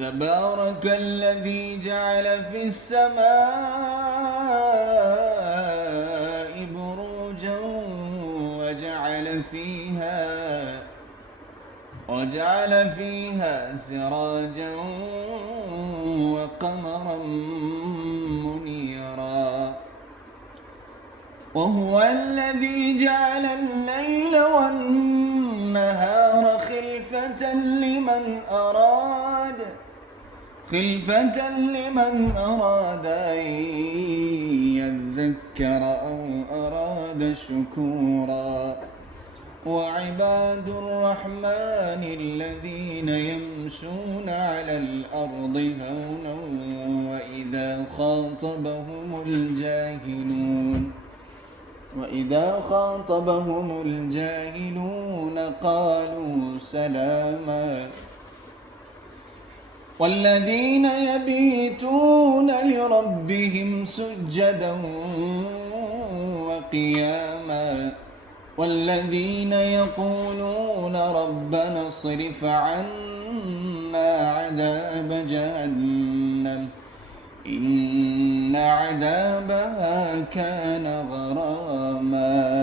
تبارك الذي جعل في السماء بروجا وجعل فيها سراجا وقمرا منيرا وهو الذي جعل الليل والنهار خلفة لمن أراد أن يذكر أو أراد شكورا وعباد الرحمن الذين يمشون على الأرض هونا وإذا خاطبهم الجاهلون قالوا سلاما والذين يبيتون لربهم سجدا وقياما والذين يقولون ربنا اصرف عنا عذاب جهنم إن عذابها كان غراما